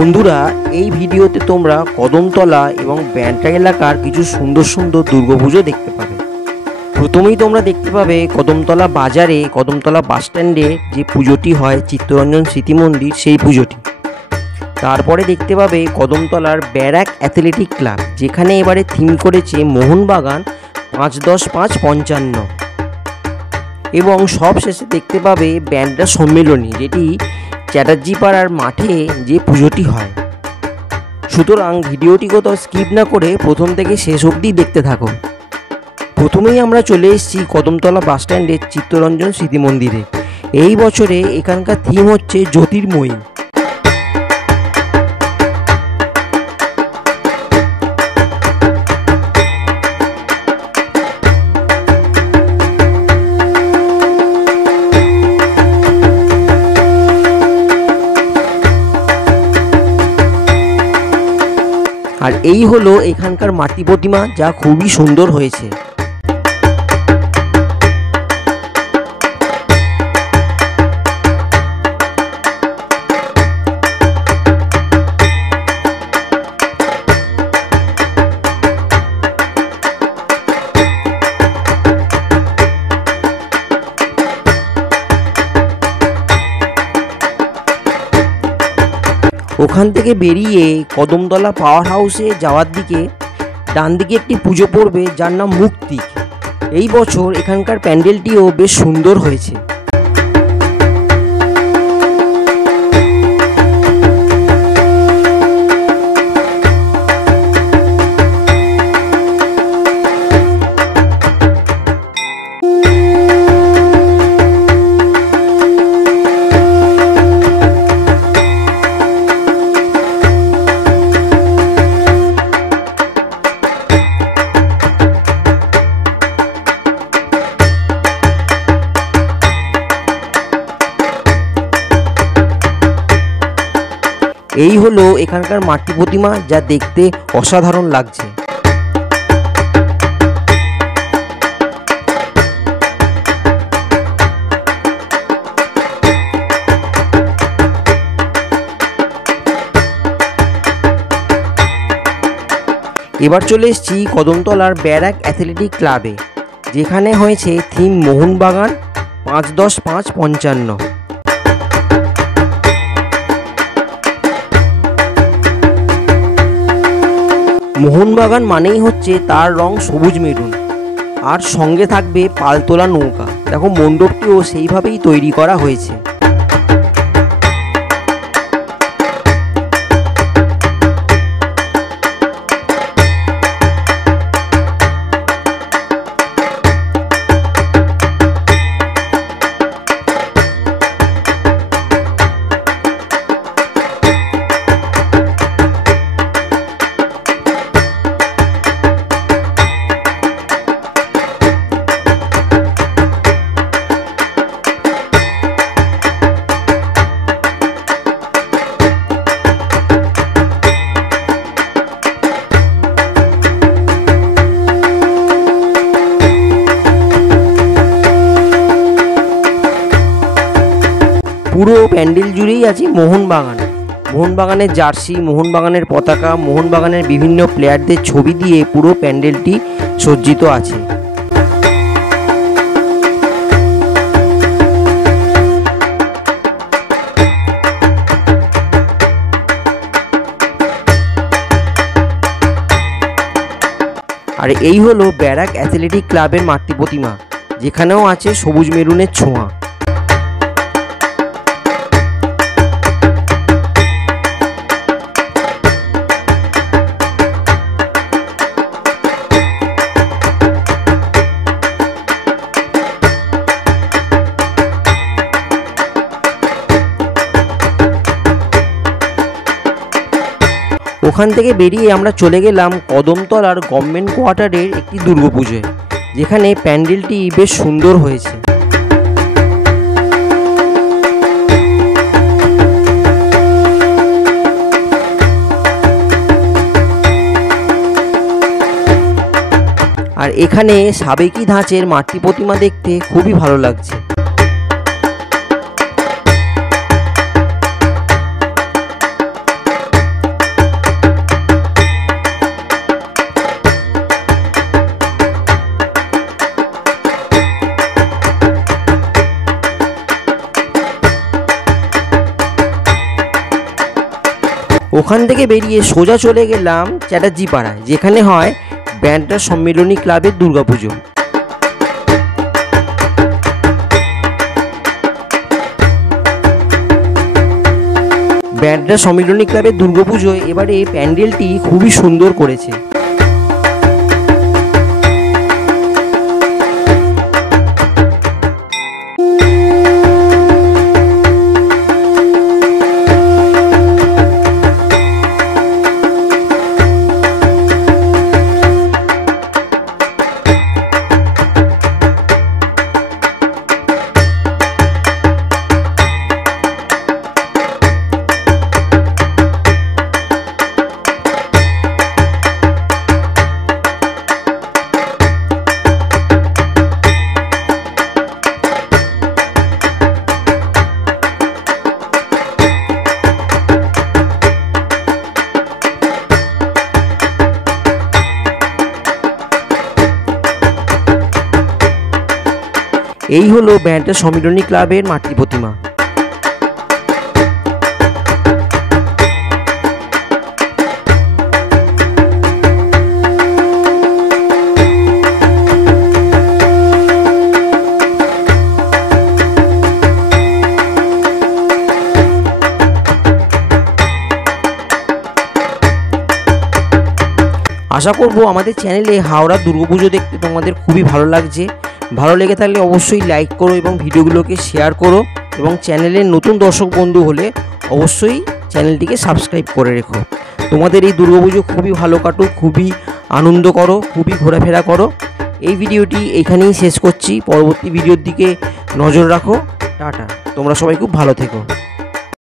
বন্ধুরা, এই ভিডিওতে তোমরা কদমতলা এবং ব্যান্ডটা এলাকার কিছু সুন্দর সুন্দর দুর্গাপুজো দেখতে পাবে। প্রথমেই তোমরা দেখতে পাবে কদমতলা বাজারে, কদমতলা বাস স্ট্যান্ডে যে পুজোটি হয় চিত্তরঞ্জন স্মৃতি মন্দির, সেই পুজোটি। তারপরে দেখতে পাবে কদমতলার ব্যারাক অ্যাথলেটিক ক্লাব, যেখানে এবারে থিম করেছে মোহনবাগান ৫-১০-৫-৫৫। এবং সব শেষে দেখতে পাবে ব্যান্ডটা সম্মেলনী, যেটি চ্যাটার্জি পাড়ার মাঠে যে পুজোটি হয়। সুতরাং ভিডিওটি কোথাও স্কিপ না করে প্রথম থেকে শেষ অবধি দেখতে থাকো। প্রথমেই আমরা চলে এসেছি কদমতলা বাস স্ট্যান্ডের চিত্তরঞ্জন স্মৃতি মন্দিরে। এই বছরে এখানকার থিম হচ্ছে জ্যোতির্ময়ী। আর এই হলো এখানকার মাটি প্রতিমা, যা খুবই সুন্দর হয়েছে। ওখান থেকে বেরিয়ে কদমতলা পাওয়ার হাউসে যাওয়ার দিকে ডান দিকে একটি পুজো পড়বে, যার নাম মুক্তিক। এই বছর এখানকার প্যান্ডেলটিও বেশ সুন্দর হয়েছে। এই হলো এখানকার মাটি প্রতিমা, যা দেখতে অসাধারণ লাগছে। এবার চলে এসেছি কদমতলার ব্যারাক অ্যাথলেটিক ক্লাবে, যেখানে হয়েছে থিম মোহনবাগান ৫-১০-৫-৫৫। মোহনবাগান মানেই হচ্ছে তার রং সবুজ মেরুন, আর সঙ্গে থাকবে পালতোলা নৌকা। দেখো, মণ্ডপটিও সেইভাবেই তৈরি করা হয়েছে। পুরো প্যান্ডেল জুড়েই আছে মোহনবাগান, মোহনবাগানের জার্সি, মোহনবাগানের পতাকা, মোহনবাগানের বিভিন্ন প্লেয়ারদের ছবি দিয়ে পুরো প্যান্ডেলটি সজ্জিত আছে। আর এই হলো ব্যারাক অ্যাথলেটিক ক্লাবের মাতৃ প্রতিমা, যেখানেও আছে সবুজ মেরুনের ছোঁয়া। ওখান থেকে বেরিয়ে আমরা চলে গেলাম কদমতলার গভর্নমেন্ট কোয়ার্টারের একটি দুর্গাপুজোয়, যেখানে প্যান্ডেলটি বেশ সুন্দর হয়েছে। আর এখানে সাবেকি ধাঁচের মাটি প্রতিমা দেখতে খুবই ভালো লাগছে। ওখান থেকে বেরিয়ে সোজা চলে গেলাম চ্যাটার্জি পাড়ায়, যেখানে হয় ব্যান্ডটা সম্মিলনী ক্লাবের দুর্গাপুজো। ব্যান্ডটা সম্মিলনী ক্লাবের দুর্গাপুজোয় এবারে প্যান্ডেলটি খুবই সুন্দর করেছে। এই হলো ব্যান্ডটা সম্মিলনী ক্লাবের মাতৃ প্রতিমা। আশা করব আমাদের চ্যানেলে হাওড়া দুর্গাপুজো দেখতে তোমাদের খুবই ভালো লাগছে। ভালো লেগে থাকলে অবশ্যই লাইক করো এবং ভিডিওগুলোকে শেয়ার করো, এবং চ্যানেলের নতুন দর্শক বন্ধু হলে অবশ্যই চ্যানেলটিকে সাবস্ক্রাইব করে রেখো। তোমাদের এই দুর্গাপুজো খুবই ভালো কাটুক, খুবই আনন্দ করো, খুবই ঘোরাফেরা করো। এই ভিডিওটি এখানেই শেষ করছি, পরবর্তী ভিডিওর দিকে নজর রাখো। টাটা, তোমরা সবাই খুব ভালো থেকো।